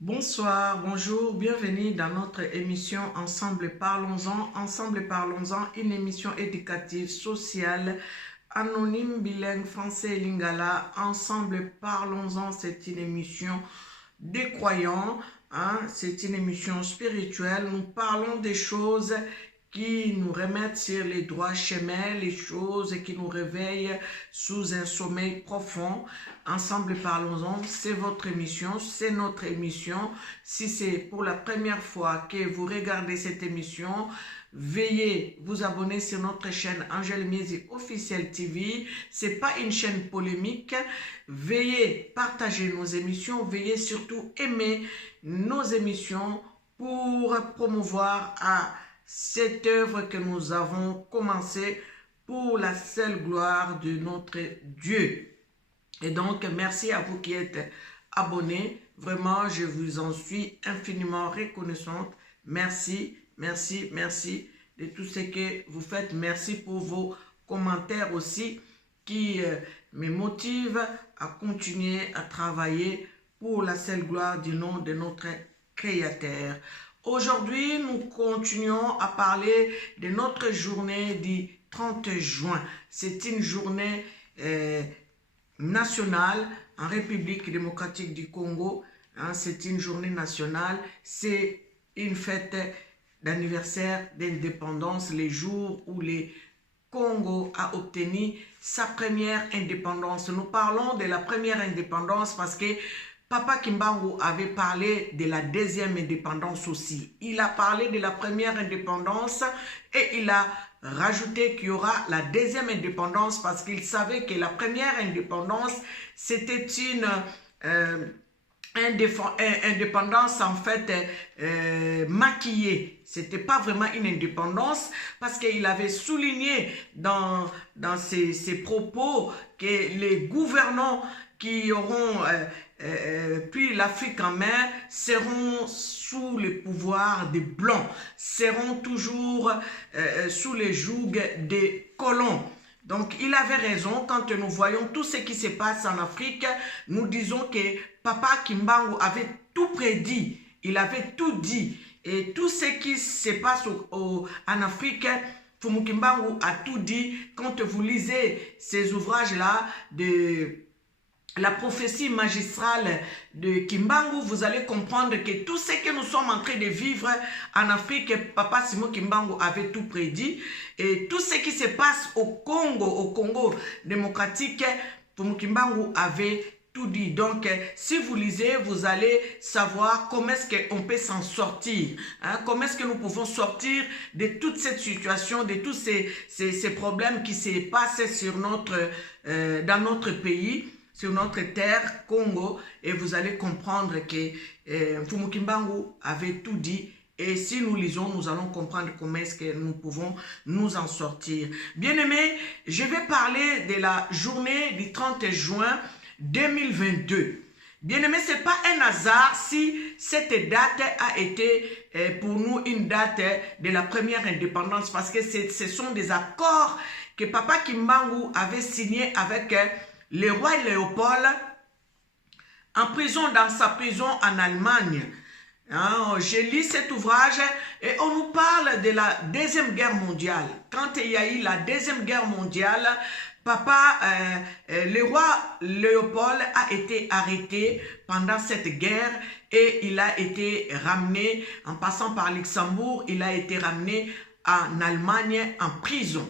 Bonsoir, bonjour, bienvenue dans notre émission Ensemble Parlons-en. Ensemble Parlons-en, une émission éducative, sociale, anonyme, bilingue, français et lingala. Ensemble Parlons-en, c'est une émission des croyants, c'est une émission spirituelle. Nous parlons des choses qui nous remettent sur les droits chemins, les choses qui nous réveillent sous un sommeil profond. Ensemble Parlons-en, c'est votre émission, c'est notre émission. Si c'est pour la première fois que vous regardez cette émission, veuillez vous abonner sur notre chaîne Angel Miezi Officiel TV. C'est pas une chaîne polémique. Veuillez partager nos émissions, veuillez surtout aimer nos émissions pour promouvoir cette œuvre que nous avons commencée pour la seule gloire de notre Dieu. Et donc, merci à vous qui êtes abonnés. Vraiment, je vous en suis infiniment reconnaissante. Merci, merci, merci de tout ce que vous faites. Merci pour vos commentaires aussi qui me motivent à continuer à travailler pour la seule gloire du nom de notre Créateur. Aujourd'hui, nous continuons à parler de notre journée du 30 juin. C'est une journée nationale en République démocratique du Congo. C'est une journée nationale. C'est une fête d'anniversaire d'indépendance, les jours où le Congo a obtenu sa première indépendance. Nous parlons de la première indépendance parce que Papa Kimbangu avait parlé de la deuxième indépendance aussi. Il a parlé de la première indépendance et il a rajouté qu'il y aura la deuxième indépendance parce qu'il savait que la première indépendance, c'était une indépendance en fait maquillée. C'était pas vraiment une indépendance parce qu'il avait souligné dans ses propos que les gouvernants qui auront pris l'Afrique en main seront sous le pouvoir des Blancs, seront toujours sous les jougs des colons. Donc, il avait raison quand nous voyons tout ce qui se passe en Afrique. Nous disons que Papa Kimbangu avait tout prédit, il avait tout dit. Et tout ce qui se passe en Afrique, Fumu Kimbangu a tout dit. Quand vous lisez ces ouvrages-là de la prophétie magistrale de Kimbangu, vous allez comprendre que tout ce que nous sommes en train de vivre en Afrique, Papa Simon Kimbangu avait tout prédit. Et tout ce qui se passe au Congo démocratique, Fumu Kimbangu avait tout dit. Donc, si vous lisez, vous allez savoir comment est-ce qu'on peut s'en sortir. Comment est-ce que nous pouvons sortir de toute cette situation, de tous ces problèmes qui se passent sur dans notre pays, sur notre terre, Congo, et vous allez comprendre que Fumu Kimbangu avait tout dit. Et si nous lisons, nous allons comprendre comment est-ce que nous pouvons nous en sortir. Bien-aimés, je vais parler de la journée du 30 juin 2022. Bien-aimés, ce n'est pas un hasard si cette date a été pour nous une date de la première indépendance, parce que ce sont des accords que Papa Kimbangu avait signés avec le roi Léopold en prison, dans sa prison en Allemagne. J'ai lu cet ouvrage et on nous parle de la Deuxième Guerre mondiale. Quand il y a eu la Deuxième Guerre mondiale, le roi Léopold a été arrêté pendant cette guerre et il a été ramené, en passant par Luxembourg, il a été ramené en Allemagne en prison.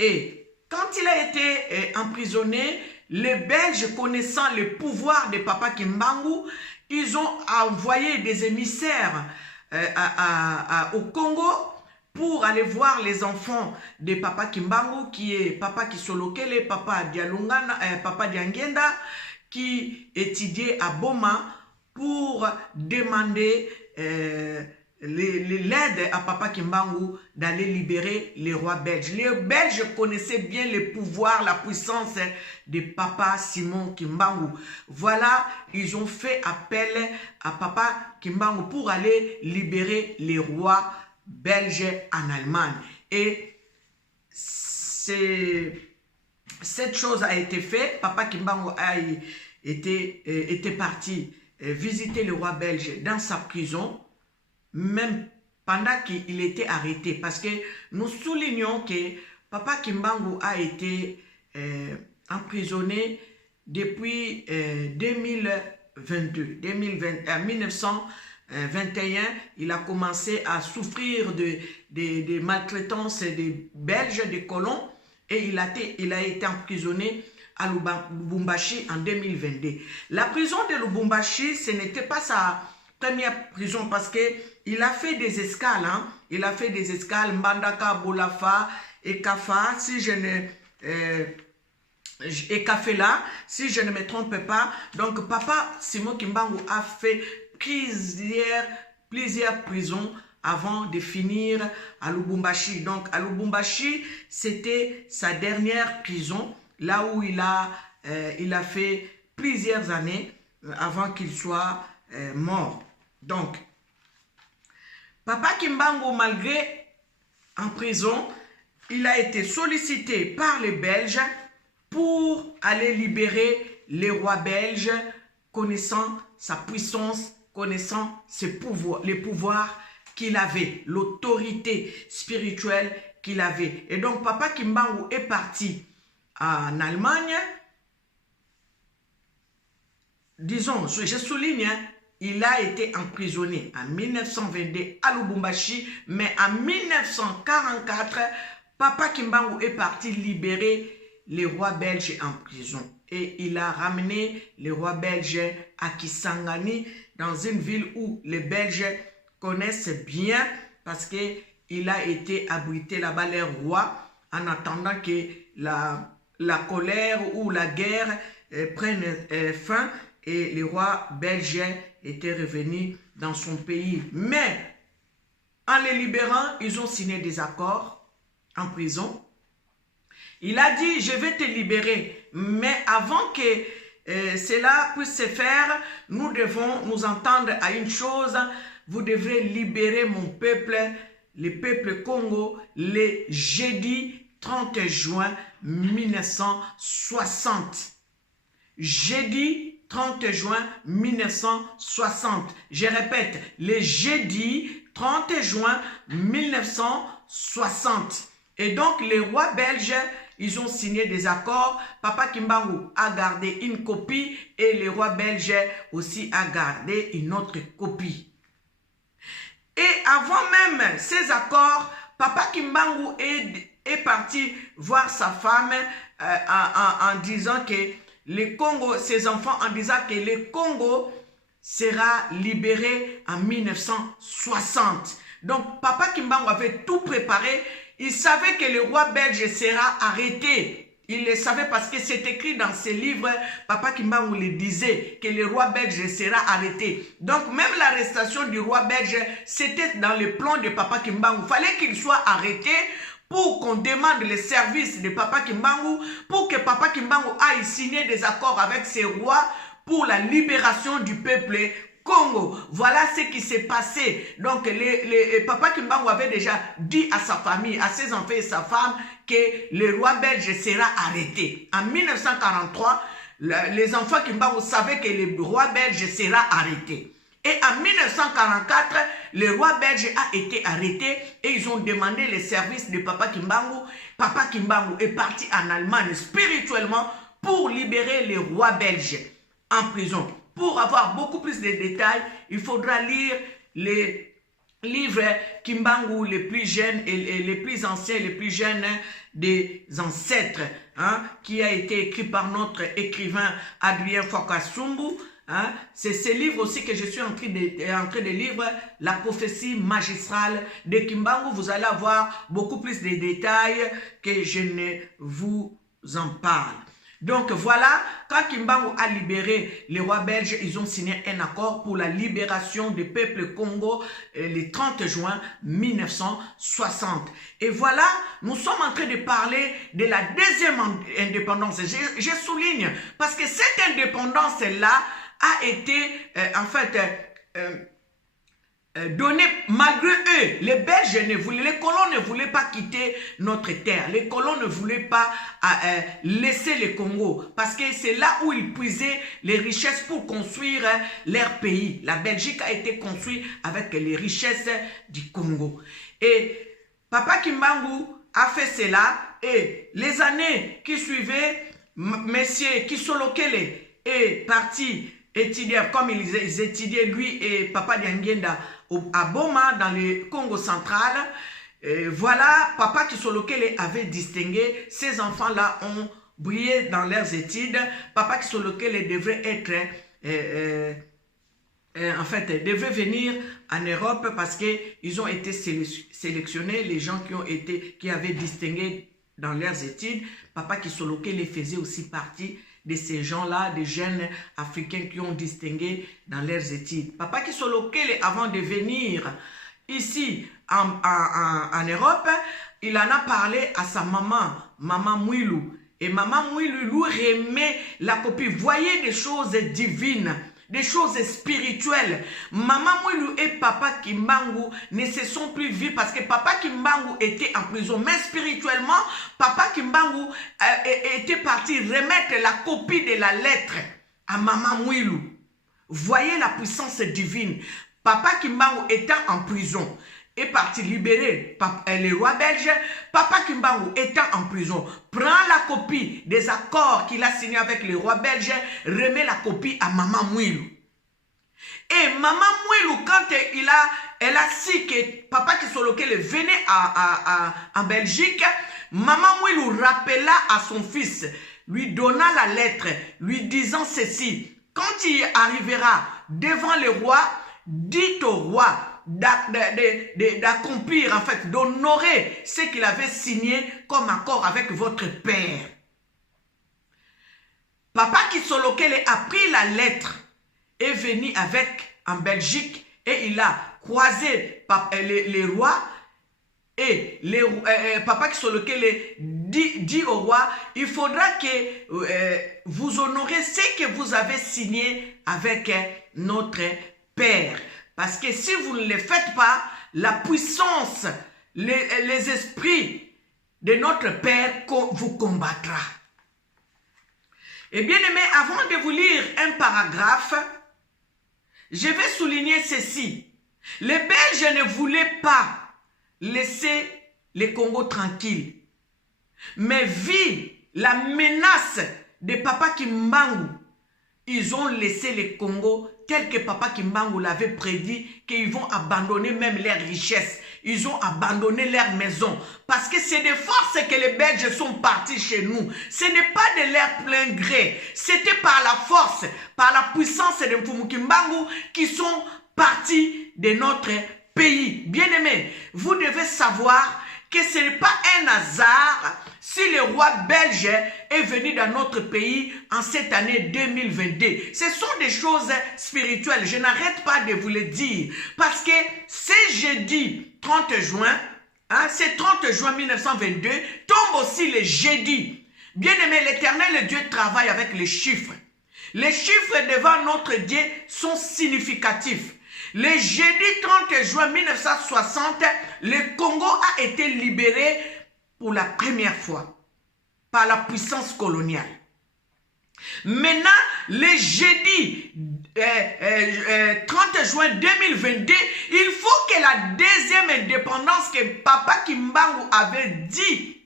Et quand il a été emprisonné, les Belges, connaissant le pouvoir de Papa Kimbangu, ils ont envoyé des émissaires au Congo pour aller voir les enfants de Papa Kimbangu, qui est Papa Kisolokele, Papa Dialungana, Papa Diangenda, qui étudiait à Boma, pour demander l'aide à Papa Kimbangu d'aller libérer les rois belges. Les Belges connaissaient bien le pouvoir, la puissance de Papa Simon Kimbangu. Voilà, ils ont fait appel à Papa Kimbangu pour aller libérer les rois belges en Allemagne. Et cette chose a été faite. Papa Kimbangu était parti visiter le roi belge dans sa prison, même pendant qu'il était arrêté. Parce que nous soulignons que Papa Kimbangu a été emprisonné depuis 2022. 1921, il a commencé à souffrir de maltraitance des Belges, des colons, et il a été emprisonné à Lubumbashi en 2022. La prison de Lubumbashi, ce n'était pas sa première prison parce qu'il a fait des escales. Hein? Il a fait des escales, Mbandaka, Bolafa et Kafa, si je ne... et Kafela, si je ne me trompe pas. Donc, Papa Simon Kimbangu a fait plusieurs prisons avant de finir à Lubumbashi. Donc, à Lubumbashi, c'était sa dernière prison, là où il a fait plusieurs années avant qu'il soit mort. Donc, Papa Kimbangu, malgré en prison, il a été sollicité par les Belges pour aller libérer les rois belges, connaissant sa puissance, connaissant les pouvoirs qu'il avait, l'autorité spirituelle qu'il avait. Et donc, Papa Kimbangu est parti en Allemagne. Disons, je souligne, il a été emprisonné en 1922 à Lubumbashi, mais en 1944, Papa Kimbangu est parti libérer les rois belges en prison. Et il a ramené les rois belges à Kisangani, dans une ville où les Belges connaissent bien, parce qu'il a été abrité là-bas, les rois, en attendant que la colère ou la guerre prenne fin, et les rois belges étaient revenus dans son pays. Mais en les libérant, ils ont signé des accords en prison. Il a dit, je vais te libérer, mais avant que cela puisse se faire, nous devons nous entendre à une chose. Vous devrez libérer mon peuple, le peuple Congo, le jeudi 30 juin 1960. Jeudi 30 juin 1960. Je répète, le jeudi 30 juin 1960. Et donc, les rois belges, ils ont signé des accords. Papa Kimbangu a gardé une copie et les rois belges aussi a gardé une autre copie. Et avant même ces accords, Papa Kimbangu est parti voir sa femme en disant que le Congo, ses enfants, en disant que le Congo sera libéré en 1960. Donc, Papa Kimbangu avait tout préparé. Il savait que le roi belge sera arrêté. Il le savait parce que c'est écrit dans ses livres. Papa Kimbangu le disait que le roi belge sera arrêté. Donc même l'arrestation du roi belge, c'était dans le plan de Papa Kimbangu. Il fallait qu'il soit arrêté pour qu'on demande les services de Papa Kimbangu, pour que Papa Kimbangu aille signer des accords avec ses rois pour la libération du peuple Congo. Voilà ce qui s'est passé. Donc, Papa Kimbangu avait déjà dit à sa famille, à ses enfants et sa femme, que le roi belge sera arrêté. En 1943, les enfants Kimbangu savaient que le roi belge sera arrêté. Et en 1944, le roi belge a été arrêté et ils ont demandé les services de Papa Kimbangu. Papa Kimbangu est parti en Allemagne spirituellement pour libérer les rois belges en prison. Pour avoir beaucoup plus de détails, il faudra lire les livres Kimbangu les plus jeunes et les plus anciens, les plus jeunes des ancêtres, hein, qui a été écrit par notre écrivain Adrien Fokasumbu. Hein. C'est ce livre aussi que je suis en train de lire, La prophétie magistrale de Kimbangu. Vous allez avoir beaucoup plus de détails que je ne vous en parle. Donc voilà, quand Kimbangu a libéré les rois belges, ils ont signé un accord pour la libération du peuple Congo le 30 juin 1960. Et voilà, nous sommes en train de parler de la deuxième indépendance. Je souligne, parce que cette indépendance-là a été, donné, malgré eux, les Belges ne voulaient, les colons ne voulaient pas quitter notre terre. Les colons ne voulaient pas laisser le Congo parce que c'est là où ils puisaient les richesses pour construire leur pays. La Belgique a été construite avec les richesses du Congo. Et Papa Kimbangu a fait cela et les années qui suivaient, Monsieur Kisolokele est parti étudier, comme ils étudiaient lui et Papa Diangenda à Boma dans le Congo central. Voilà, Papa Kisolokele avait distingué, ces enfants-là ont brillé dans leurs études. Papa Kisolokele devrait être, en fait, devrait venir en Europe parce qu'ils ont été sélectionnés, les gens qui avaient distingué dans leurs études. Papa Kisolokele faisait aussi partie de ces gens-là, des jeunes africains qui ont distingué dans leurs études. Papa Kisolokele, avant de venir ici en Europe, il en a parlé à sa maman, Maman Mouilou. Et Maman Mouilou lui remet la copie. Voyez des choses divines, des choses spirituelles. Maman Mouilou et Papa Kimbangu ne se sont plus vus parce que Papa Kimbangu était en prison. Mais spirituellement, Papa Kimbangu était parti remettre la copie de la lettre à Maman Mouilou. Voyez la puissance divine. Papa Kimbangu étant en prison est parti libérer les rois belges. Papa Kimbangu étant en prison prend la copie des accords qu'il a signés avec les rois belges, remet la copie à Maman Mouilou. Et Maman Mouilou, quand elle a su que Papa Kisolokele venait en Belgique, Maman Mouilou rappela à son fils, lui donna la lettre, lui disant ceci: quand il arrivera devant le roi, dites au roi d'accomplir, en fait, d'honorer ce qu'il avait signé comme accord avec votre père. Papa Kisolokele a pris la lettre, est venu en Belgique et il a croisé les rois et Papa Kisolokele dit au roi: il faudra que vous honorez ce que vous avez signé avec notre père. Parce que si vous ne le faites pas, la puissance, les esprits de notre Père vous combattra. Et bien aimé, avant de vous lire un paragraphe, je vais souligner ceci. Les Belges ne voulaient pas laisser le Congo tranquille. Mais vu la menace de Papa Kimbangu, ils ont laissé le Congo tel que Papa Kimbangu l'avait prédit, qu'ils vont abandonner même leurs richesses. Ils ont abandonné leur maison. Parce que c'est de force que les Belges sont partis chez nous. Ce n'est pas de leur plein gré. C'était par la force, par la puissance de Mfumu Kimbangu qui sont partis de notre pays. Bien-aimés, vous devez savoir que ce n'est pas un hasard si le roi belge est venu dans notre pays en cette année 2022. Ce sont des choses spirituelles. Je n'arrête pas de vous le dire. Parce que ce jeudi 30 juin, c'est 30 juin 1922, tombe aussi le jeudi. Bien-aimé, l'Éternel Dieu travaille avec les chiffres. Les chiffres devant notre Dieu sont significatifs. Le jeudi 30 juin 1960, le Congo a été libéré pour la première fois par la puissance coloniale. Maintenant, le jeudi 30 juin 2022, il faut que la deuxième indépendance que Papa Kimbangu avait dit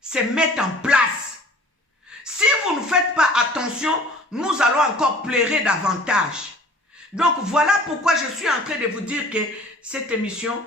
se mette en place. Si vous ne faites pas attention, nous allons encore pleurer davantage. Donc voilà pourquoi je suis en train de vous dire que cette émission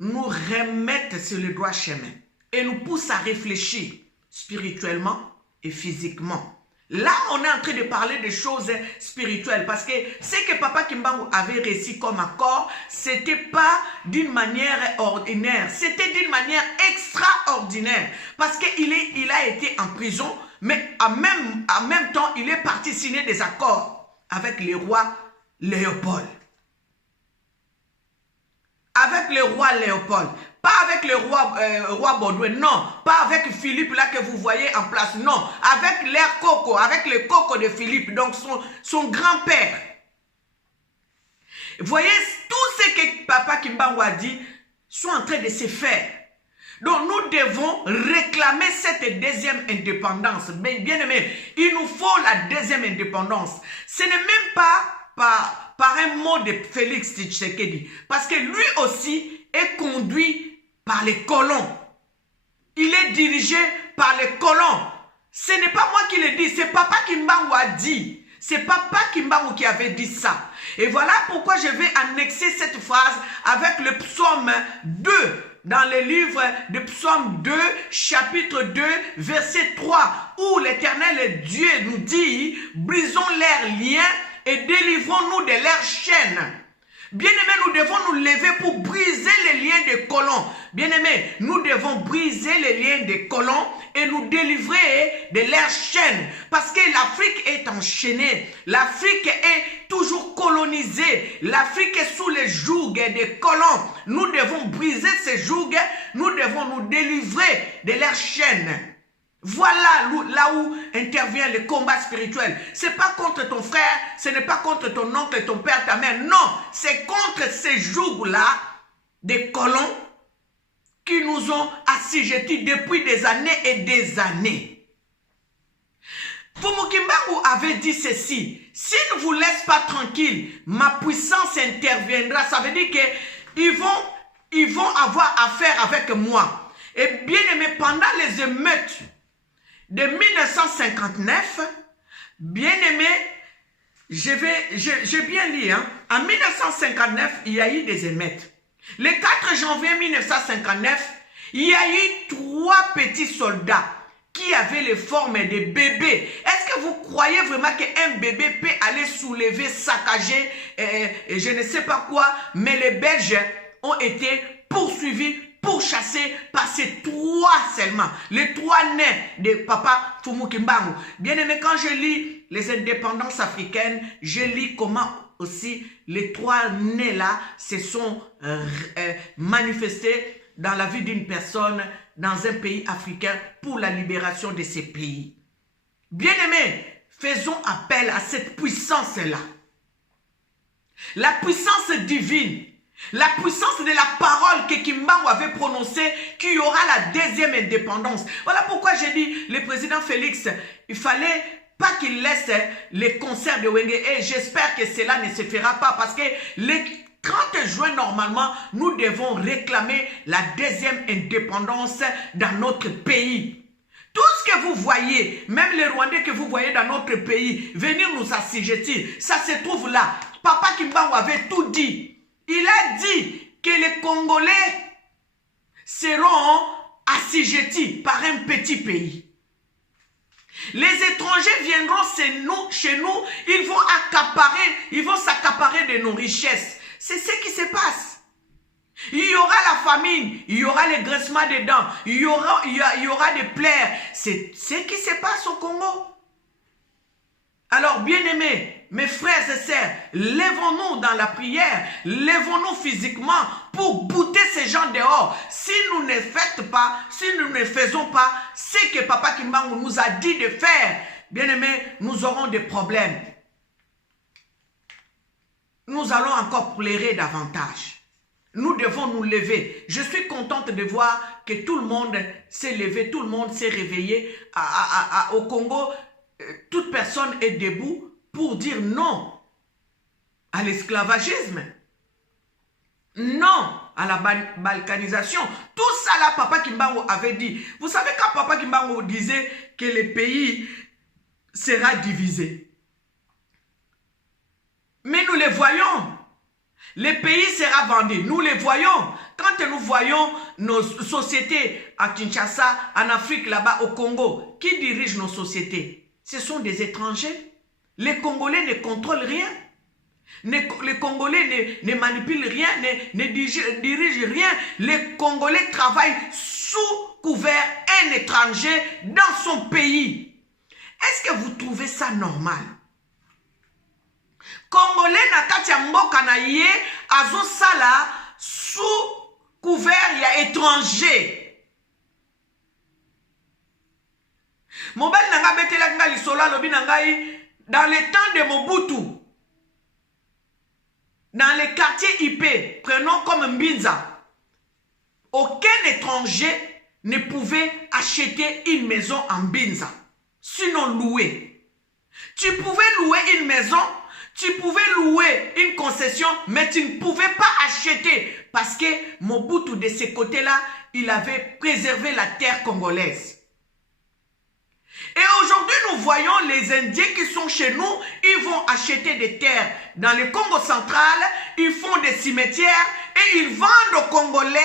nous remet sur le droit chemin et nous pousse à réfléchir spirituellement et physiquement. Là, on est en train de parler de choses spirituelles parce que ce que Papa Kimbangu avait réussi comme accord, ce n'était pas d'une manière ordinaire, c'était d'une manière extraordinaire parce qu'il a été en prison, mais en même temps, il est parti signer des accords avec le roi Léopold. Avec le roi Léopold. Pas avec le roi Baudouin, non. Pas avec Philippe là que vous voyez en place, non. Avec l'air coco, avec le coco de Philippe, donc son grand-père. Vous voyez, tout ce que Papa Kimbangu a dit sont en train de se faire. Donc nous devons réclamer cette deuxième indépendance. Bien aimé, il nous faut la deuxième indépendance. Ce n'est même pas par un mot de Félix Tshisekedi. Parce que lui aussi est conduit par les colons. Il est dirigé par les colons. Ce n'est pas moi qui le dis, c'est Papa Kimbangu a dit. C'est Papa Kimbangu qui avait dit ça. Et voilà pourquoi je vais annexer cette phrase avec le psaume 2. Dans le livre de psaume 2, chapitre 2, verset 3, où l'Éternel Dieu nous dit, brisons leurs liens et délivrons-nous de leurs chaînes. Bien-aimés, nous devons nous lever pour briser les liens des colons. Bien-aimés, nous devons briser les liens des colons et nous délivrer de leurs chaînes. Parce que l'Afrique est enchaînée. L'Afrique est toujours colonisée. L'Afrique est sous les jougs des colons. Nous devons briser ces jougs. Nous devons nous délivrer de leurs chaînes. Voilà là où intervient le combat spirituel. Ce n'est pas contre ton frère, ce n'est pas contre ton oncle, ton père, ta mère. Non, c'est contre ces jougs-là des colons qui nous ont assujettis depuis des années et des années. Fumu Kimbangu avait dit ceci: s'ils ne vous laissent pas tranquille, ma puissance interviendra. Ça veut dire qu'ils vont avoir affaire avec moi. Et bien aimé, pendant les émeutes de 1959, bien aimé, j'ai bien lu, hein? En 1959, il y a eu des émeutes. Le 4 janvier 1959, il y a eu 3 petits soldats qui avaient les formes de bébés. Est-ce que vous croyez vraiment qu'un bébé peut aller soulever, saccager, je ne sais pas quoi, mais les Belges ont été poursuivis, pourchassés par ces 3 seulement. Les 3 nés de Papa Fumu Kimbangu. Bien aimé, quand je lis les indépendances africaines, je lis comment aussi les 3 nés là se sont manifestés dans la vie d'une personne dans un pays africain pour la libération de ces pays. Bien aimé, faisons appel à cette puissance-là. La puissance divine. La puissance de la parole que Kimbangu avait prononcée, qu'il y aura la deuxième indépendance. Voilà pourquoi j'ai dit, le président Félix, il fallait pas qu'il laisse les concerts de Wenge. Et j'espère que cela ne se fera pas parce que le 30 juin, normalement, nous devons réclamer la deuxième indépendance dans notre pays. Tout ce que vous voyez, même les Rwandais que vous voyez dans notre pays, venir nous assujettir, ça se trouve là. Papa Kimbangu avait tout dit. Il a dit que les Congolais seront assujettis par un petit pays. Les étrangers viendront chez nous, ils vont s'accaparer de nos richesses. C'est ce qui se passe. Il y aura la famine, il y aura le graissement des dents, il y aura des plaies. C'est ce qui se passe au Congo. Alors, bien-aimés, mes frères et sœurs, lèvons-nous dans la prière, lèvons-nous physiquement pour bouter ces gens dehors. Si nous ne faisons pas ce que Papa Kimbangu nous a dit de faire, bien-aimés, nous aurons des problèmes. Nous allons encore pleurer davantage. Nous devons nous lever. Je suis contente de voir que tout le monde s'est levé, tout le monde s'est réveillé au Congo. Toute personne est debout pour dire non à l'esclavagisme, non à la balkanisation. Tout ça là, Papa Kimbangu avait dit. Vous savez quand Papa Kimbangu disait que le pays sera divisé. Mais nous les voyons. Le pays sera vendu. Nous les voyons. Quand nous voyons nos sociétés à Kinshasa, en Afrique, là-bas, au Congo, qui dirige nos sociétés? Ce sont des étrangers. Les Congolais ne contrôlent rien. Les Congolais ne manipulent rien, ne dirigent rien. Les Congolais travaillent sous couvert un étranger dans son pays. Est-ce que vous trouvez ça normal? Congolais na kati ya mboka na ye azo sala sous couvert ya étranger. Mobile nanga betela nga lisola lobi nangai dans le temps de Mobutu. Dans les quartiers IP, prenons comme Mbinza. Aucun étranger ne pouvait acheter une maison en Mbinza, sinon louer. Tu pouvais louer une maison, tu pouvais louer une concession, mais tu ne pouvais pas acheter parce que Mobutu, de ce côté-là, il avait préservé la terre congolaise. Et aujourd'hui, nous voyons les Indiens qui sont chez nous, ils vont acheter des terres dans le Congo central, ils font des cimetières et ils vendent aux Congolais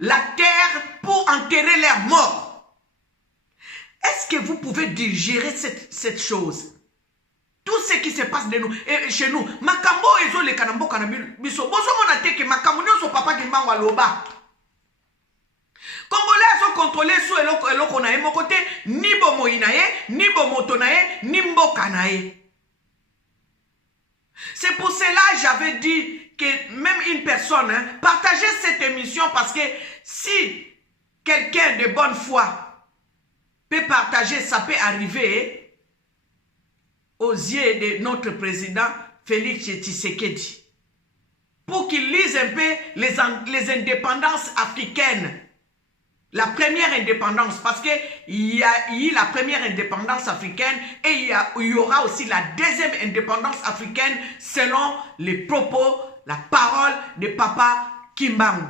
la terre pour enterrer leurs morts. Est-ce que vous pouvez digérer cette chose? Tout ce qui se passe de nous, chez nous, makambo ezo le kanambo kanabiso, bozo monate ke makambo nyoso papa kimbango aloba. Congolais ont contrôlé sous eloko na ye mon côté, ni bomo inaye, ni bomoto na ye, ni mboka na ye. C'est pour cela que j'avais dit que même une personne, partagez cette émission parce que si quelqu'un de bonne foi peut partager, ça peut arriver aux yeux de notre président Félix Tshisekedi pour qu'il lise un peu les indépendances africaines. La première indépendance, parce qu'il y a eu la première indépendance africaine et il y aura aussi la deuxième indépendance africaine selon les propos, la parole de Papa Kimbangu.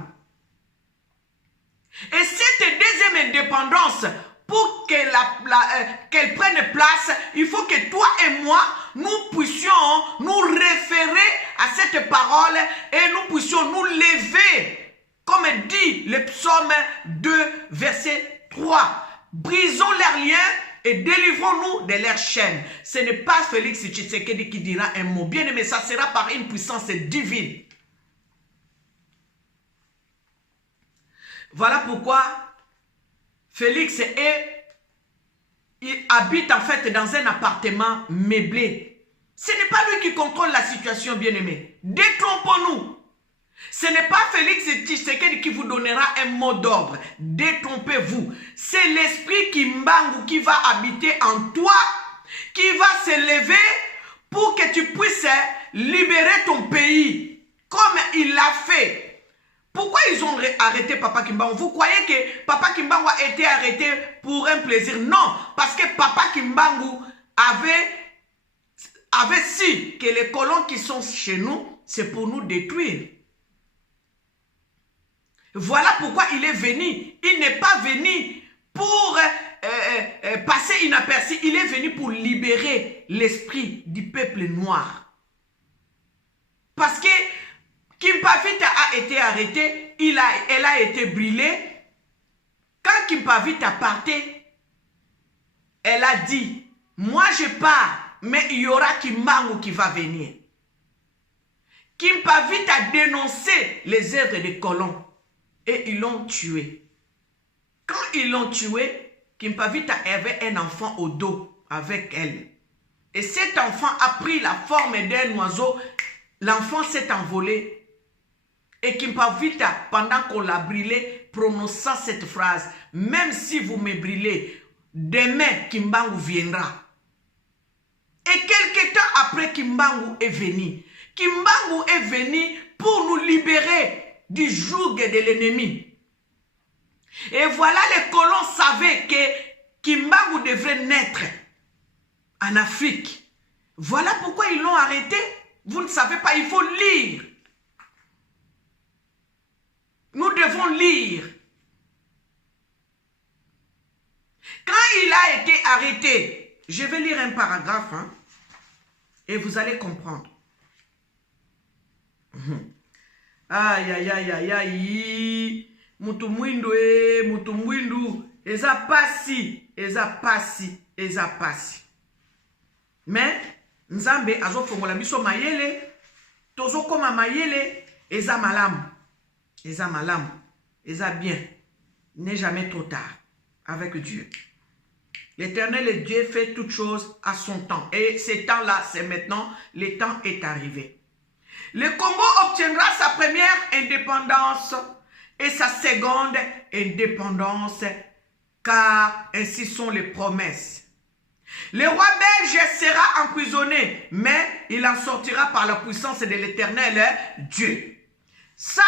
Et cette deuxième indépendance, pour qu'elle prenne place, il faut que toi et moi, nous puissions nous référer à cette parole et nous puissions nous lever. Comme dit le psaume 2, verset 3. Brisons leurs liens et délivrons-nous de leurs chaînes. Ce n'est pas Félix Tshisekedi qui dira un mot. Bien aimé, ça sera par une puissance divine. Voilà pourquoi Félix il habite en fait dans un appartement meublé. Ce n'est pas lui qui contrôle la situation, bien aimé. Détrompons-nous. Ce n'est pas Félix Tshisekedi qui vous donnera un mot d'ordre. Détrompez-vous. C'est l'esprit Kimbangu qui va habiter en toi, qui va se lever pour que tu puisses libérer ton pays, comme il l'a fait. Pourquoi ils ont arrêté Papa Kimbangu? Vous croyez que Papa Kimbangu a été arrêté pour un plaisir? Non, parce que Papa Kimbangu avait su que les colons qui sont chez nous, c'est pour nous détruire. Voilà pourquoi il est venu. Il n'est pas venu pour passer inaperçu. Il est venu pour libérer l'esprit du peuple noir. Parce que Kimpavita a été arrêté, elle a été brûlée. Quand Kimpavita partait, elle a dit, moi je pars, mais il y aura Kimbangu qui va venir. Kimpavita a dénoncé les œuvres des colons. Et ils l'ont tué. Quand ils l'ont tué, Kimpavita avait un enfant au dos avec elle. Et cet enfant a pris la forme d'un oiseau. L'enfant s'est envolé. Et Kimpavita, pendant qu'on l'a brûlé, prononça cette phrase. Même si vous me brûlez, demain Kimbangu viendra. Et quelque temps après, Kimbangu est venu. Kimbangu est venu pour nous libérer du joug de l'ennemi. Et voilà, les colons savaient que Kimbangu devrait naître en Afrique. Voilà pourquoi ils l'ont arrêté. Vous ne savez pas, il faut lire. Nous devons lire. Quand il a été arrêté, je vais lire un paragraphe, et vous allez comprendre. Aïe, aïe, aïe, aïe, aïe. Mutumwindu, mutumwindu. Eza pasi, eza pasi, eza pasi. Mais, Nzambe azo fongola biso mayele. Tozo koma mayele. Eza malam. Eza malam. Eza bien. N'est jamais trop tard. Avec Dieu. L'Éternel et Dieu fait toutes choses à son temps. Et ce temps-là, c'est maintenant. Le temps est arrivé. Le Congo obtiendra sa première indépendance et sa seconde indépendance, car ainsi sont les promesses. Le roi belge sera emprisonné, mais il en sortira par la puissance de l'Éternel Dieu. Ça,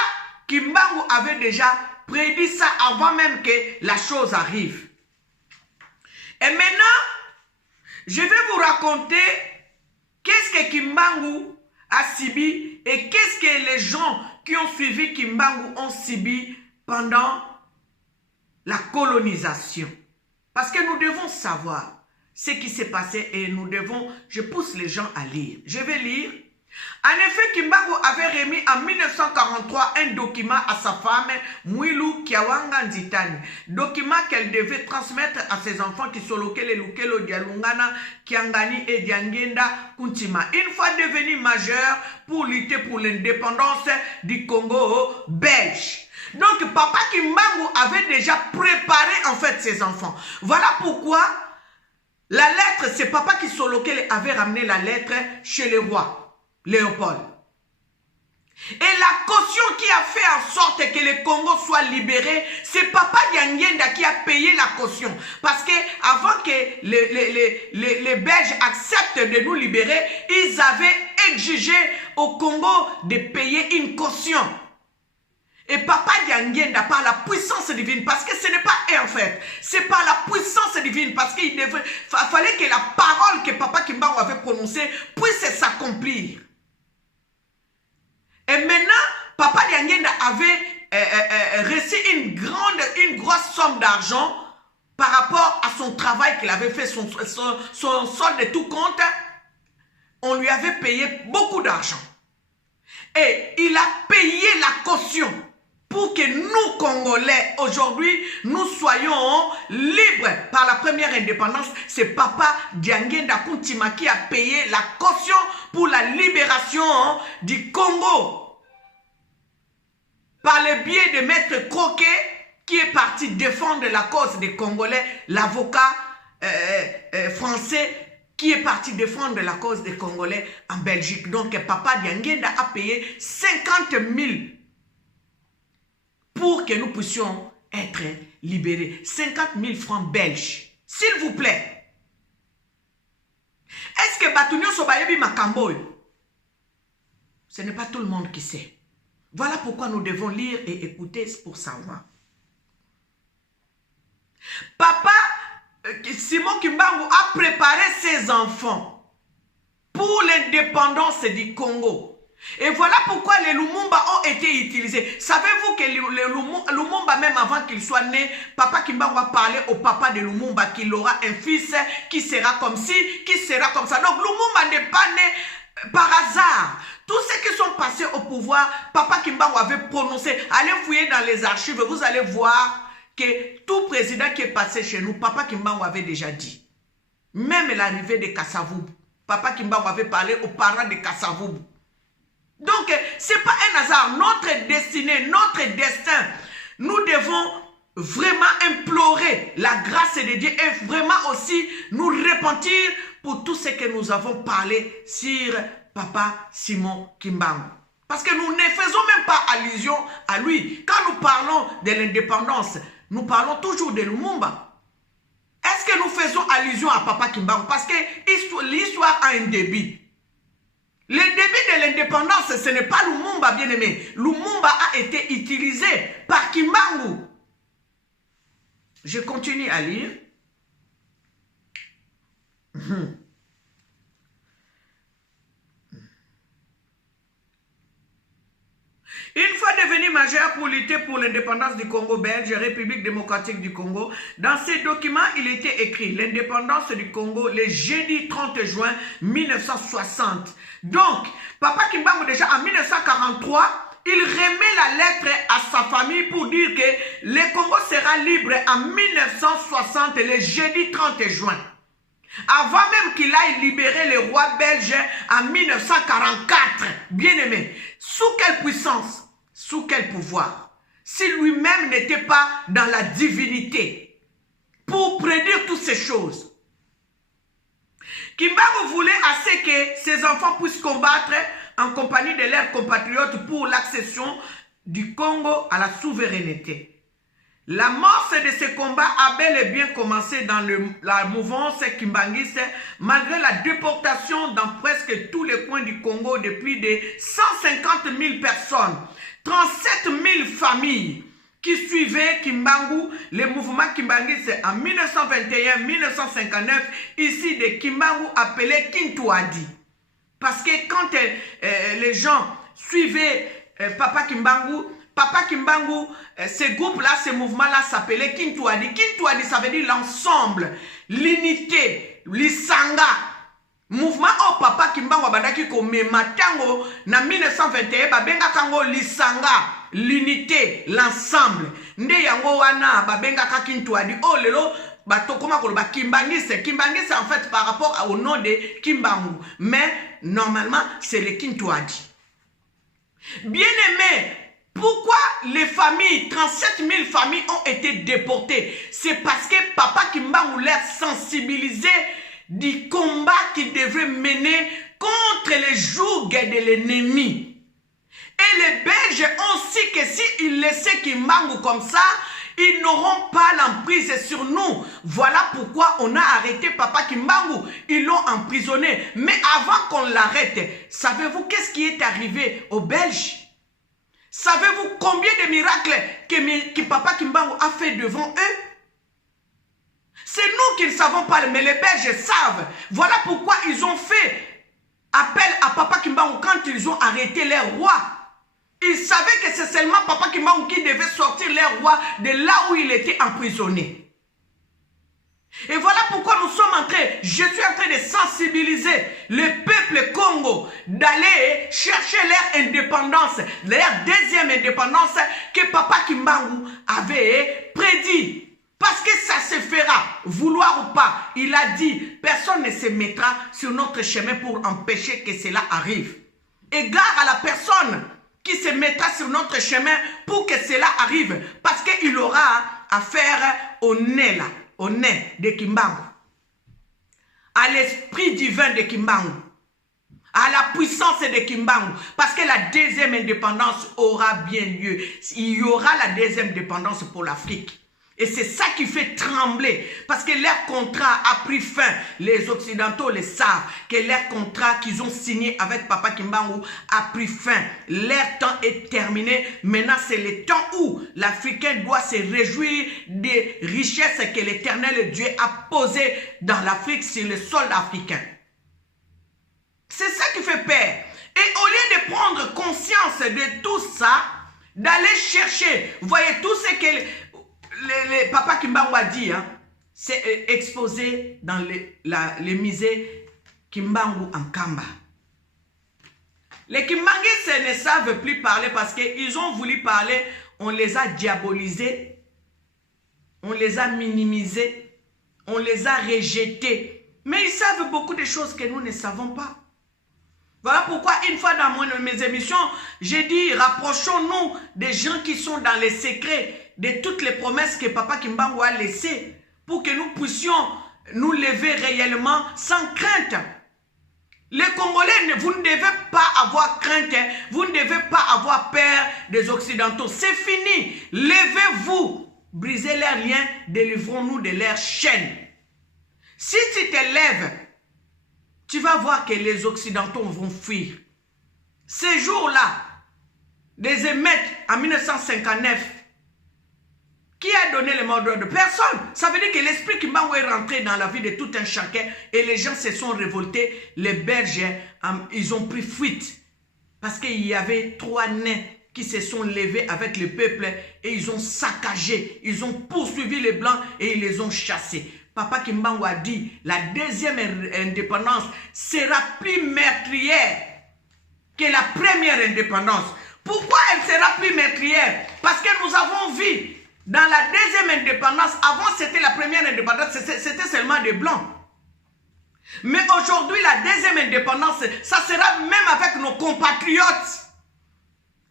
Kimbangu avait déjà prédit ça avant même que la chose arrive. Et maintenant, je vais vous raconter qu'est-ce que Kimbangu a subi et qu'est-ce que les gens qui ont suivi Kimbangu ont subi pendant la colonisation. Parce que nous devons savoir ce qui s'est passé et nous devons, je pousse les gens à lire. Je vais lire. En effet, Kimbangu avait remis en 1943 un document à sa femme, Mwilu Kiawanga Nzitani. Document qu'elle devait transmettre à ses enfants qui sont Lokele Lukelo Dialungana, Kiangani et Diangenda Kuntima. Une fois devenu majeur pour lutter pour l'indépendance du Congo belge. Donc, papa Kimbangu avait déjà préparé en fait ses enfants. Voilà pourquoi la lettre, c'est papa Kisolokele avait ramené la lettre chez le roi Léopold. Et la caution qui a fait en sorte que le Congo soit libéré, c'est papa Diangenda qui a payé la caution. Parce que avant que les Belges acceptent de nous libérer, ils avaient exigé au Congo de payer une caution. Et papa Diangenda, par la puissance divine, parce que ce n'est pas eux en fait, c'est par la puissance divine, parce qu'il fallait que la parole que papa Kimbangu avait prononcée puisse s'accomplir. Et maintenant, papa Diangenda avait reçu une grosse somme d'argent par rapport à son travail qu'il avait fait, son solde de tout compte. On lui avait payé beaucoup d'argent. Et il a payé la caution pour que nous, Congolais, aujourd'hui, nous soyons libres par la première indépendance. C'est papa Diangenda Kuntima qui a payé la caution pour la libération du Congo. Par le biais de Maître Croquet, qui est parti défendre la cause des Congolais, l'avocat français, qui est parti défendre la cause des Congolais en Belgique. Donc, papa Diangenda a payé 50 000 pour que nous puissions être libérés. 50 000 francs belges. S'il vous plaît. Est-ce que Batunio Sobayebi Makamboy? Ce n'est pas tout le monde qui sait. Voilà pourquoi nous devons lire et écouter pour savoir. Papa Simon Kimbangu a préparé ses enfants pour l'indépendance du Congo. Et voilà pourquoi les Lumumba ont été utilisés. Savez-vous que les Lumumba, même avant qu'il soit né, papa Kimbangu a parlé au papa de Lumumba qu'il aura un fils qui sera comme ci, qui sera comme ça. Donc Lumumba n'est pas né par hasard. Tous ceux qui sont passés au pouvoir, papa Kimbangu avait prononcé. Allez fouiller dans les archives, vous allez voir que tout président qui est passé chez nous, papa Kimbangu avait déjà dit. Même l'arrivée de Kasavubu, papa Kimbangu avait parlé aux parents de Kasavubu. Donc, ce n'est pas un hasard. Notre destinée, notre destin, nous devons vraiment implorer la grâce de Dieu et vraiment aussi nous repentir pour tout ce que nous avons parlé sur papa Simon Kimbangu. Parce que nous ne faisons même pas allusion à lui. Quand nous parlons de l'indépendance, nous parlons toujours de Lumumba. Est-ce que nous faisons allusion à papa Kimbangu? Parce que l'histoire a un début. Le début de l'indépendance, ce n'est pas Lumumba, bien aimé. Lumumba a été utilisé par Kimbangu. Je continue à lire. Une fois devenu majeur pour lutter pour l'indépendance du Congo belge, République démocratique du Congo, dans ces documents, il était écrit l'indépendance du Congo le jeudi 30 juin 1960. Donc, papa Kimbangu déjà en 1943, il remet la lettre à sa famille pour dire que le Congo sera libre en 1960, le jeudi 30 juin. Avant même qu'il aille libérer le roi belge en 1944, bien aimé, sous quelle puissance, sous quel pouvoir, si lui-même n'était pas dans la divinité pour prédire toutes ces choses. Kimbangu voulait assez que ses enfants puissent combattre en compagnie de leurs compatriotes pour l'accession du Congo à la souveraineté. L'amorce de ce combat a bel et bien commencé dans la mouvance kimbanguiste, malgré la déportation dans presque tous les coins du Congo de plus de 150 000 personnes, 37 000 familles qui suivaient Kimbangu, le mouvement kimbanguiste en 1921-1959, ici de Kimbangu appelé Kintouadi. Parce que quand les gens suivaient Papa Kimbangu, ce groupe-là, ce mouvement-là s'appelait Kintouadi. Kintouadi, ça veut dire l'ensemble, l'unité, l'isanga. Mouvement au Papa Kimbangu abandaki komematango na 1921 babenga kango l'isanga, l'unité, l'ensemble. Nde yango wana babenga ka Kintouadi. Oh lelo batokoma koloba Kimbangiste. Kimbangiste en fait par rapport au nom de Kimbangu. Mais normalement c'est le Kintouadi. Bien aimé. Pourquoi les familles, 37 000 familles ont été déportées? C'est parce que Papa Kimbangu l'a sensibilisé du combat qu'il devrait mener contre les jougs de l'ennemi. Et les Belges ont su que s'ils laissaient Kimbangu comme ça, ils n'auront pas l'emprise sur nous. Voilà pourquoi on a arrêté Papa Kimbangu. Ils l'ont emprisonné. Mais avant qu'on l'arrête, savez-vous qu'est-ce qui est arrivé aux Belges? Savez-vous combien de miracles que Papa Kimbangu a fait devant eux? C'est nous qui ne savons pas, mais les Belges savent. Voilà pourquoi ils ont fait appel à Papa Kimbangu quand ils ont arrêté leur roi. Ils savaient que c'est seulement Papa Kimbangu qui devait sortir leur roi de là où il était emprisonné. Et voilà pourquoi je suis en train de sensibiliser le peuple Congo d'aller chercher leur indépendance, leur deuxième indépendance que Papa Kimbangu avait prédit. Parce que ça se fera, vouloir ou pas. Il a dit, personne ne se mettra sur notre chemin pour empêcher que cela arrive. Égard à la personne qui se mettra sur notre chemin pour que cela arrive. Parce qu'il aura affaire au nez là. Au nez de Kimbangu, à l'esprit divin de Kimbangu, à la puissance de Kimbangu, parce que la deuxième indépendance aura bien lieu. Il y aura la deuxième indépendance pour l'Afrique. Et c'est ça qui fait trembler, parce que leur contrat a pris fin. Les Occidentaux le savent, que leur contrat qu'ils ont signé avec Papa Kimbangu a pris fin. Leur temps est terminé. Maintenant, c'est le temps où l'Africain doit se réjouir des richesses que l'Éternel Dieu a posées dans l'Afrique, sur le sol africain. C'est ça qui fait peur. Et au lieu de prendre conscience de tout ça, d'aller chercher, vous voyez tout ce que les Papa Kimbangu a dit, hein, c'est exposé dans les musées Kimbangu en Kamba. Les Kimbanguistes ne savent plus parler parce qu'ils ont voulu parler, on les a diabolisés, on les a minimisés, on les a rejetés. Mais ils savent beaucoup de choses que nous ne savons pas. Voilà pourquoi une fois dans mes émissions, j'ai dit, rapprochons-nous des gens qui sont dans les secrets de toutes les promesses que Papa Kimbangu a laissées pour que nous puissions nous lever réellement sans crainte. Les Congolais, vous ne devez pas avoir crainte, vous ne devez pas avoir peur des Occidentaux. C'est fini. Levez-vous, brisez leurs liens, délivrons-nous de leurs chaînes. Si tu te lèves, tu vas voir que les Occidentaux vont fuir. Ces jours-là, des émeutes en 1959, qui a donné le mot d'ordre? Personne. Ça veut dire que l'esprit Kimbangu est rentré dans la vie de tout un chacun et les gens se sont révoltés. Les Belges, ils ont pris fuite parce qu'il y avait 3 nains qui se sont levés avec le peuple et ils ont saccagé, ils ont poursuivi les Blancs et ils les ont chassés. Papa Kimbangu a dit, la deuxième indépendance sera plus meurtrière que la première indépendance. Pourquoi elle sera plus meurtrière? Parce que nous avons vu dans la deuxième indépendance, avant c'était la première indépendance, c'était seulement des Blancs. Mais aujourd'hui, la deuxième indépendance, ça sera même avec nos compatriotes,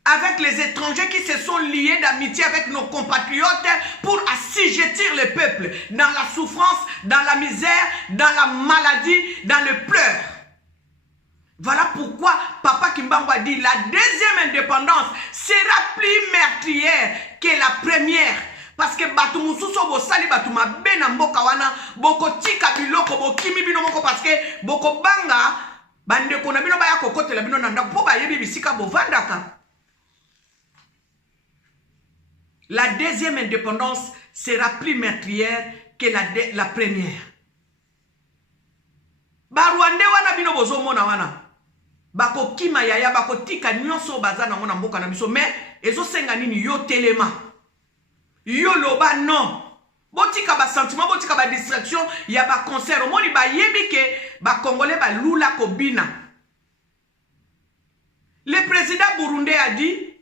avec les étrangers qui se sont liés d'amitié avec nos compatriotes pour assujettir le peuple dans la souffrance, dans la misère, dans la maladie, dans le pleur. Voilà pourquoi Papa Kimbangu a dit la deuxième indépendance sera plus meurtrière que la première. Parce que batu mususo bo sali batu mabe na mboka wana boko tika biloko bokimi bino moko parce que boko banga bande ko na bino baya kokotela bino na ndako po bayebi bisika bovandaka. La deuxième indépendance sera plus meurtrière que la première. Ba Rwandais wana bino bozo mona wana. Bako kima yaya bako tika nyonso bazana ngona mboka na biso mais ezo senga nini yo telema. Yo loba non. Botika ba sentiment, botika ba distraction, ya ba concert. Au moni ba yebi ke ba Congolais ba lula kobina. Le président burundais a dit,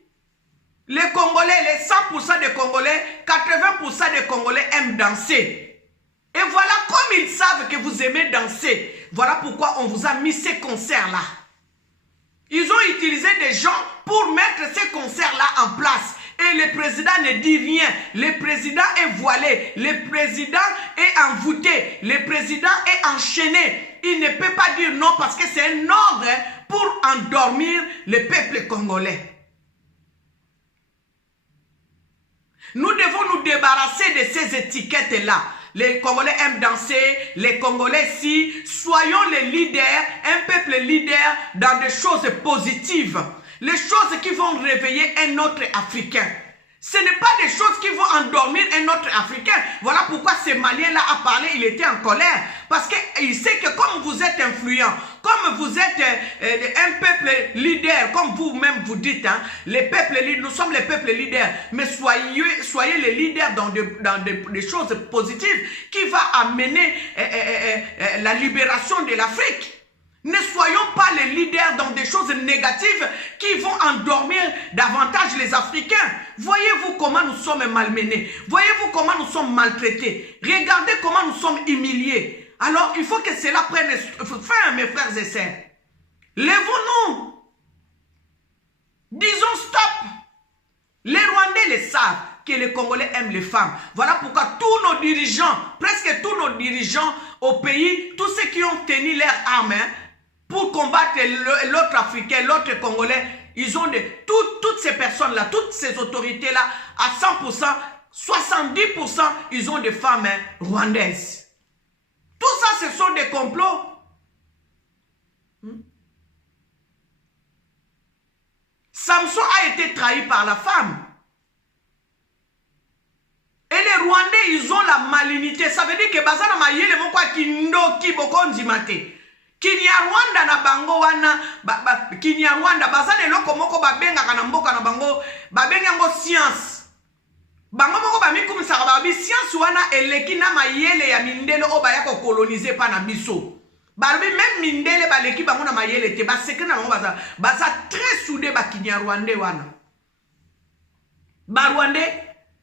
les Congolais, les 100% des Congolais, 80% des Congolais aiment danser. Et voilà comme ils savent que vous aimez danser. Voilà pourquoi on vous a mis ces concerts-là. Ils ont utilisé des gens pour mettre ces concerts-là en place. Et le président ne dit rien. Le président est voilé. Le président est envoûté. Le président est enchaîné. Il ne peut pas dire non parce que c'est un ordre pour endormir le peuple congolais. Nous devons nous débarrasser de ces étiquettes-là. Les Congolais aiment danser, les Congolais si. Soyons les leaders, un peuple leader dans des choses positives. Les choses qui vont réveiller un autre Africain. Ce n'est pas des choses qui vont endormir un autre Africain. Voilà pourquoi ce Malien-là a parlé, il était en colère. Parce qu'il sait que comme vous êtes influent, comme vous êtes un peuple leader, comme vous-même vous dites, hein, les peuples, nous sommes les peuples leaders, mais soyez les leaders dans des choses positives qui vont amener la libération de l'Afrique. Ne soyons pas les leaders dans des choses négatives qui vont endormir davantage les Africains. Voyez-vous comment nous sommes malmenés. Voyez-vous comment nous sommes maltraités. Regardez comment nous sommes humiliés. Alors, il faut que cela prenne fin, mes frères et sœurs. Lèvons-nous. Disons stop. Les Rwandais le savent que les Congolais aiment les femmes. Voilà pourquoi tous nos dirigeants, presque tous nos dirigeants au pays, tous ceux qui ont tenu leurs armes, hein, pour combattre l'autre Africain, l'autre Congolais, ils ont toutes ces personnes-là, toutes ces autorités-là, à 100%, 70%, ils ont des femmes rwandaises. Tout ça, ce sont des complots. Samson a été trahi par la femme. Et les Rwandais, ils ont la malignité. Ça veut dire que Bazana Mayele Mokwa Kindoki Bokonzimate. Kinyarwanda na bango wana Kinyarwanda bazane loko moko babenga kana mboka na bango babenga ngo science bango moko bamikumisa babi science wana eleki na mayele ya mindele oba yako coloniser pa na biso babi même mindele baleki bango na mayele te ba secret na bango baza très soudé ba Kinyarwanda wana ba Rwandais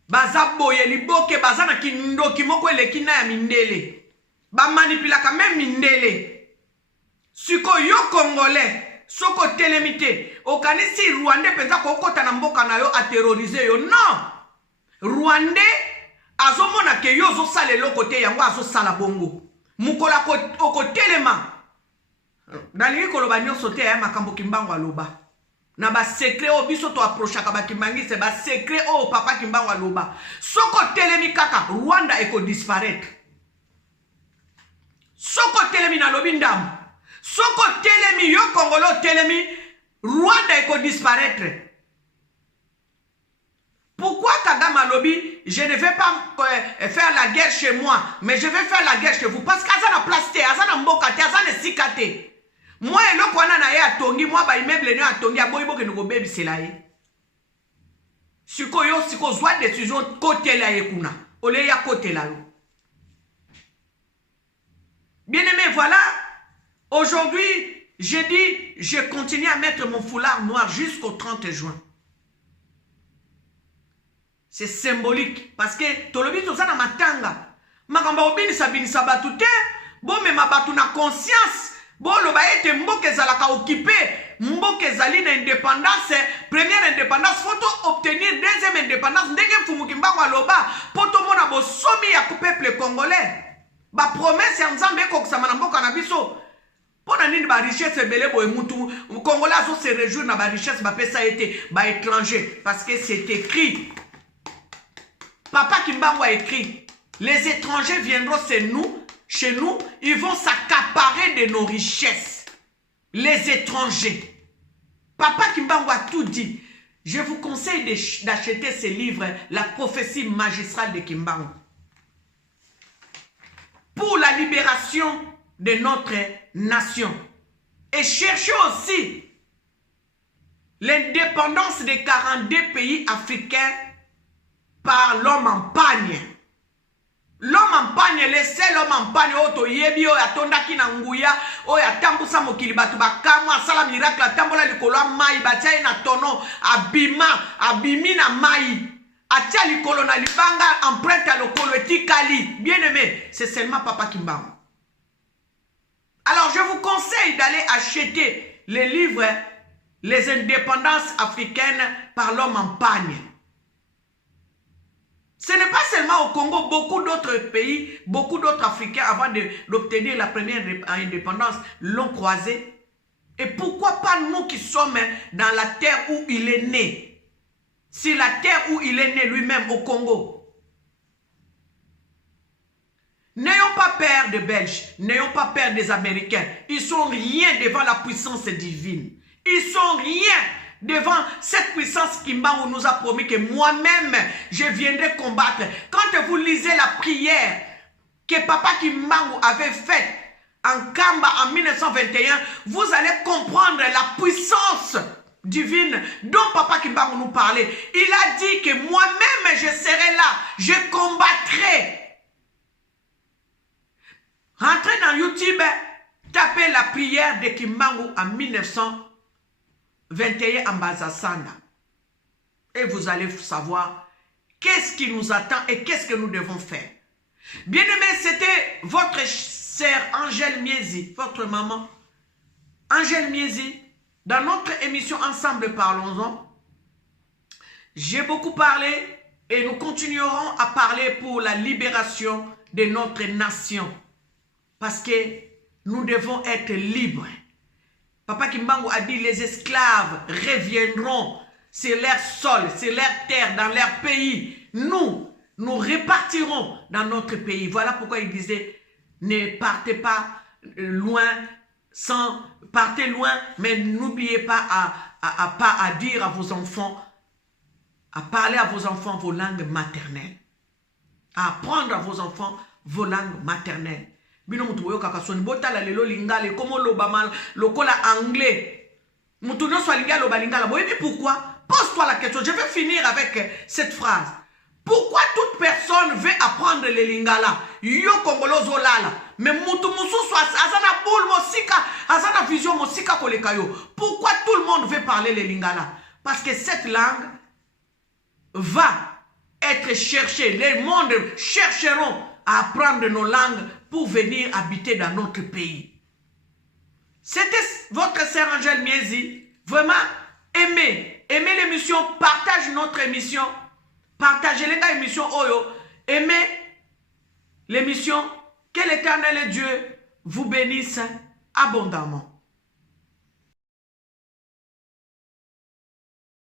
baza boye liboke baza na kindoki moko eleki na ya mindele ba manipulaka même mindele. Siko yo Congolais, soko telemite, okanisi Rwandais penza kokota na mboka na yo a terroriser yo. Non! Rwandais azomona ke yo zo sale lo kote yango azo sala bongo. Mukola oko telema. Dalingi koloba nyonso te ya makambo kimbango aloba. Na ba secret o biso to approchaka ba kimbangi se ba secret o papa kimbango aloba. Soko telemi kaka Rwanda eko disparaître. Soko telemi na lobi ndam. Soko telemi, yo Congolo telemi, Rwanda eko disparaître. Pourquoi Kagame Lobi, je ne vais pas faire la guerre chez moi, mais je vais faire la guerre chez vous? Parce qu'Azana plasté, Azana mbokate, Azana sikate. Moi et le kwana na ye atongi, moi ba immeuble ne atongi, aboyibo ke nuko baby selaye. Siko yo, siko zwa décision côté la ye kuna. Ole ya côté la yo. Bien aimé, voilà. Aujourd'hui, j'ai dit, je continue à mettre mon foulard noir jusqu'au 30 juin. C'est symbolique. Parce que, tolobi tout ça dans ma tanga. Makamba obini sabini sabatute. Bon, mais ma batu na conscience. Bon, le baye mboke zalaka occupé. Mboke zali na indépendance. Première indépendance. Faut obtenir deuxième indépendance. Ndenge mfumukimba kwa loba. Poto mona bo somi ya peuple congolais. Ba promesse ya nzambe kokisama na mboka na biso. Pona nini ba richesse belé boy mutu Congolais azo se réjouir na ba richesse ba pesa été ba étranger parce que c'est écrit. Papa Kimbangu a écrit, les étrangers viendront chez nous, ils vont s'accaparer de nos richesses. Les étrangers. Papa Kimbangu a tout dit. Je vous conseille d'acheter ce livre, La prophétie magistrale de Kimbangu. Pour la libération de notre nation. Et cherchez aussi l'indépendance des 42 pays africains par l'homme en pagne. L'homme en pagne, le seul homme en pagne, oto yebi o yatonda kina nguya, o yatambusa mokili batu bakamwa sala miracle atambola likolo mai batia na tono abimi na mai. Atia likolo na libanga empreinte à lokolo etikali. Bien aimé, c'est seulement Papa Kimbangu. Alors je vous conseille d'aller acheter les livres Les indépendances africaines par l'homme en pagne. Ce n'est pas seulement au Congo, beaucoup d'autres pays, beaucoup d'autres Africains, avant d'obtenir la première indépendance, l'ont croisé. Et pourquoi pas nous qui sommes dans la terre où il est né? C'est la terre où il est né lui-même au Congo. N'ayons pas peur des Belges, n'ayons pas peur des Américains. Ils sont rien devant la puissance divine. Ils sont rien devant cette puissance Kimbangu nous a promis que moi-même, je viendrai combattre. Quand vous lisez la prière que Papa Kimbangu avait faite en Kamba en 1921, vous allez comprendre la puissance divine dont Papa Kimbangu nous parlait. Il a dit que moi-même, je serai là, je combattrai. Rentrez dans YouTube, tapez la prière de Kimbangu en 1921 en Bazasanda. Et vous allez savoir qu'est-ce qui nous attend et qu'est-ce que nous devons faire. Bien aimé, c'était votre sœur Angèle Miezi, votre maman Angèle Miezi. Dans notre émission Ensemble Parlons-en, j'ai beaucoup parlé et nous continuerons à parler pour la libération de notre nation. Parce que nous devons être libres. Papa Kimbangu a dit les esclaves reviendront sur leur sol, sur leur terre, dans leur pays. Nous répartirons dans notre pays. Voilà pourquoi il disait, ne partez pas loin, partez loin, mais n'oubliez pas à dire à vos enfants, à parler à vos enfants vos langues maternelles. À apprendre à vos enfants vos langues maternelles. Bino mutu boyo kakasoni botala lelo lingala comme l'obama lokola anglais mutu no so lingala loba lingala boyebi pourquoi? Pose-toi la question. Je vais finir avec cette phrase. Pourquoi toute personne veut apprendre le lingala? Yo kongolo zolala mais mutu mususu azana boule mosika azana vision mosika koleka yo. Pourquoi tout le monde veut parler le lingala? Parce que cette langue va être cherchée. Les mondes chercheront à apprendre nos langues pour venir habiter dans notre pays. C'était votre sœur Angèle Miezi. Vraiment, aimez l'émission, partage notre émission, partagez l'émission Oyo, aimez l'émission. Que l'Éternel Dieu vous bénisse abondamment.